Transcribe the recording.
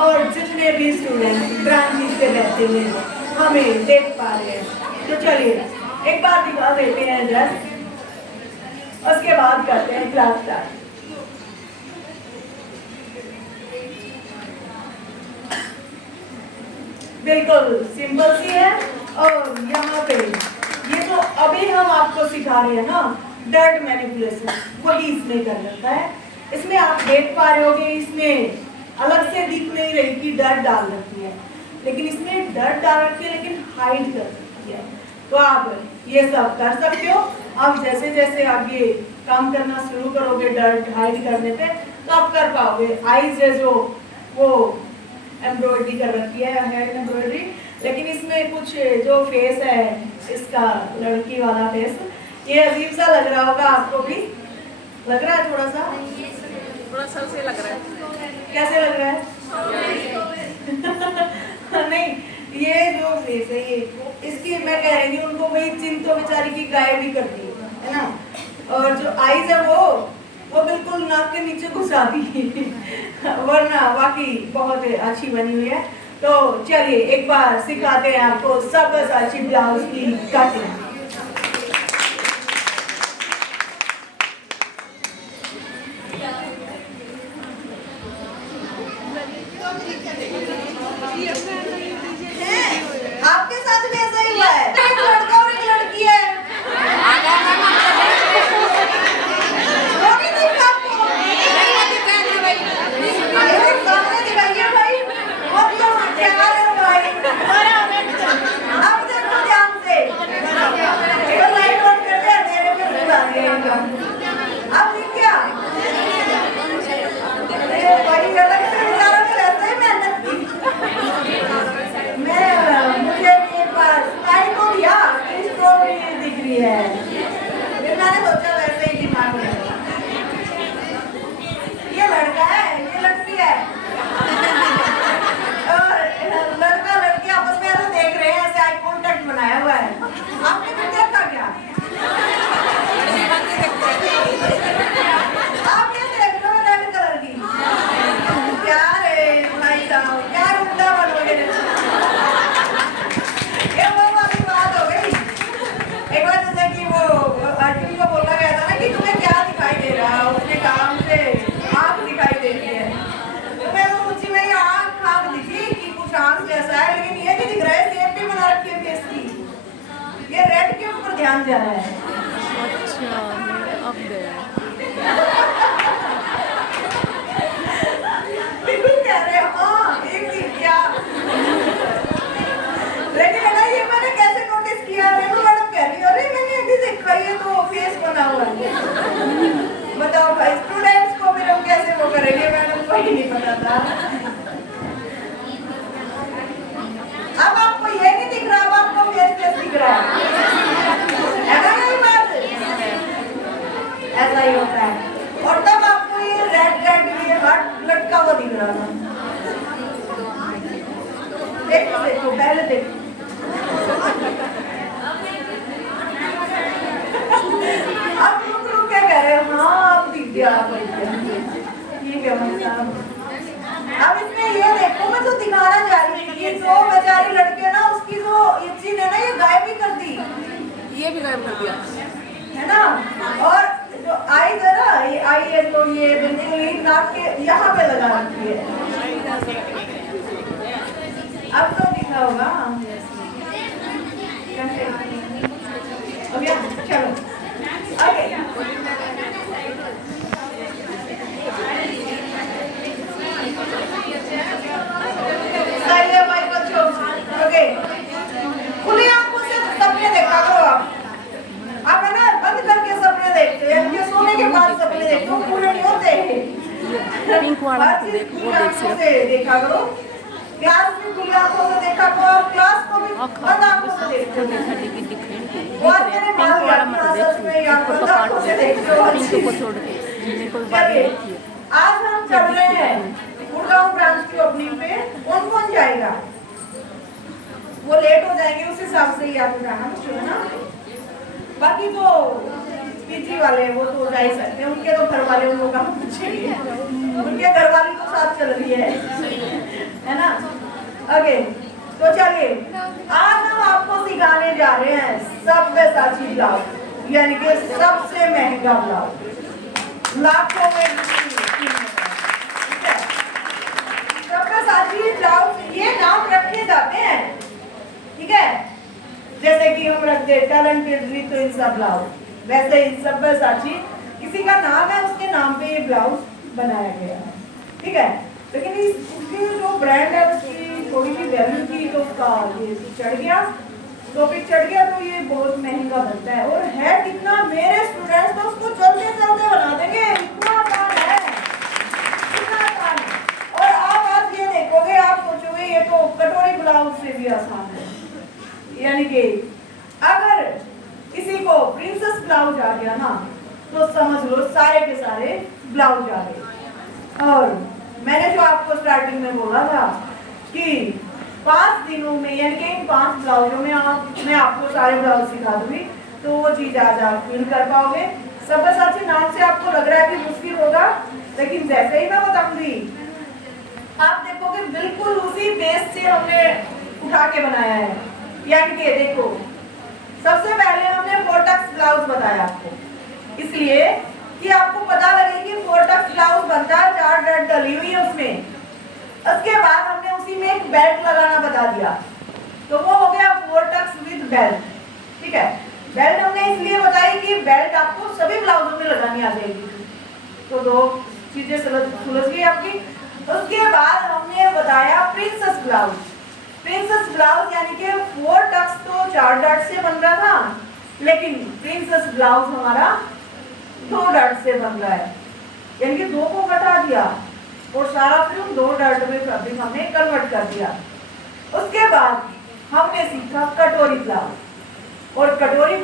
और जितने भी स्टूडेंट ब्रांची से रहते हैं हमें देख पा रहे हैं। तो चलिए एक बार दिखा देते हैं ड्रेस, उसके बाद करते हैं क्लास स्टार्ट। बिल्कुल सिंपल सी है। और यहाँ पे ये तो अभी हम आपको सिखा रहे हैं ना डर्ट मैनिपुलेशन, वही इसमें कर रखा है। इसमें आप देख पा रहे होगे इसमें अलग से दिख नहीं रही कि डर्ट डाल रखी है, लेकिन इसमें डर्ट डाल रखी है लेकिन हाइड कर रखी है। तो आप ये सब कर सकते हो। आप जैसे जैसे आगे काम करना शुरू करोगे डर्ट हाइड करने पे तो आप कर पाओगे। आईज है जो वो एम्ब्रॉयडरी कर रखी है, हेड एम्ब्रॉयडरी, लेकिन इसमें कुछ जो फेस है इसका लड़की वाला फेस, ये अजीब सा लग रहा होगा आपको भी, लग रहा है थोड़ा सा से लग रहा है। कैसे लग रहा है? नहीं, ये जो फेस है ये इसकी मैं कह रही हूँ उनको वही चिन्ह तो बेचारी की गायब भी कर दी है ना। और जो आईज है वो बिल्कुल नाक के नीचे घुसा दी वरना बाकी बहुत अच्छी बनी हुई है। तो चलिए एक बार सिखाते हैं आपको सबसे अच्छी ब्लाउज की कटिंग। आपके साथ भी ऐसा ही हुआ है? एक लड़का और एक लड़की है। ध्यान जा रहा है। अच्छा, अब गया। कह रहे हाँ एक चीज क्या, लेकिन है ना ये मैंने कैसे नोटिस किया? रेणु मैडम कह रही अरे मैंने अभी देखा ये तो फेस बना हुआ है। बताओ भाई स्टूडेंट्स को फिर हम कैसे वो करेंगे? मैडम को ही नहीं पता था। अब आपको ये नहीं दिख रहा, अब आपको फेस दिख रहा है। ऐसा ही होता है। और तब आपको ये रेड ये हार्ट लटका हुआ दिख रहा था। देखो पहले देखो। अब रुक क्या कह रहे हो? हाँ अब दिख गया। ठीक है मतलब अब इसमें ये देखो मैं जो दिखाना चाह रही थी, ये जो बेचारी लड़की है ना उसकी जो ये चीज है ना ये गायब ही कर दी, ये भी गायब कर दिया है ना। और जो आई है ना ये आई है तो ये बिल्कुल नाक के यहाँ पे लगा रखी है। अब तो दिखा होगा। चलो ओके भाई बच्चों ओके, खुली आंखों से सपने देखा करो। आप है ना बंद करके सपने देखते हैं, ये सोने के बाद सपने देखते हो, पूरे नहीं होते हैं। पिंक वाला तो देख वो देख से देखा करो, क्लास में खुली आंखों से देखा करो, और क्लास को भी बंद आंखों से देखते हो। पिंक वाला मत देखो, पिंक को छोड़ के मेरे को बात देखिए। आज हम चल रहे हैं गुड़गांव ब्रांच की ओपनिंग पे। कौन कौन जाएगा? वो लेट हो जाएंगे उस हिसाब से ही आपको जाना है ना। बाकी तो पीजी वाले वो तो जा ही सकते हैं, उनके तो घर वाले उन लोगों का पूछेंगे, उनके घर वाली तो साथ चल रही है। ओके, तो चलिए आज हम आपको सिखाने जा रहे हैं सब्यसाची ब्लाउज, यानी कि सबसे महंगा ब्लाउज, लाखों में ठीक है। सब्यसाची ब्लाउज ये नाम रखे जाते हैं, ठीक है, जैसे कि हम रखते हैं टैलेंटेड रित्विंसा ब्लाउज, वैसे ही सब्यसाची किसी का नाम है, उसके नाम पे ये ब्लाउज बनाया गया है, ठीक है। लेकिन इसकी जो ब्रांड है उसकी थोड़ी सी वैल्यू थी, तो उसका ये चढ़ गया, टॉपिक चढ़ गया, तो ये बहुत महंगा बनता है। और है कितना, मेरे स्टूडेंट्स तो उसको चलते चलते बना देंगे, इतना आसान है, इतना आसान है। और आप आज ये देखोगे, आप सोचोगे ये तो कटोरी ब्लाउज से भी आसान है, यानी कि अगर किसी को प्रिंसेस ब्लाउज आ गया ना, तो समझ लो सारे के सारे ब्लाउज आ गए। और मैंने जो आपको स्टार्टिंग में बोला था कि 5 दिनों में, यानी कि इन 5 ब्लाउजों में मैं आपको सारे ब्लाउज सिखा दूंगी, तो वो चीज आज आप फील कर पाओगे। सब्यसाची नाम से आपको लग रहा है कि मुश्किल होगा, लेकिन जैसे ही मैं बताऊंगी आप देखोगे बिल्कुल उसी बेस से हमने उठा के बनाया है। यानी कि देखो, सबसे पहले हमने फोर्टक्स ब्लाउज बताया आपको, इसलिए कि आपको पता लगे कि फोर्टक्स ब्लाउज बनता है, 4 डट डली हुई है उसमें। उसके बाद हमने उसी में एक बेल्ट लगाना बता दिया, तो वो हो गया फोर्टक्स विद बेल्ट, ठीक है। बेल्ट हमने इसलिए बताई कि बेल्ट आपको सभी ब्लाउजों में लगानी आ जाएगी, तो 2 चीजें सुलझ गई आपकी। उसके बाद हमने बताया प्रिंसेस ब्लाउज। प्रिंसेस ब्लाउज यानी कि 4 टक्स तो 4 डट से बन रहा था, लेकिन प्रिंसेस ब्लाउज हमारा 2 डट से बन रहा है, यानी कि 2 को घटा दिया और सारा फिर 2 डट में फैब्रिक हमने कन्वर्ट कर दिया। उसके बाद हमने सीखा कटोरी ब्लाउज, और कटोरी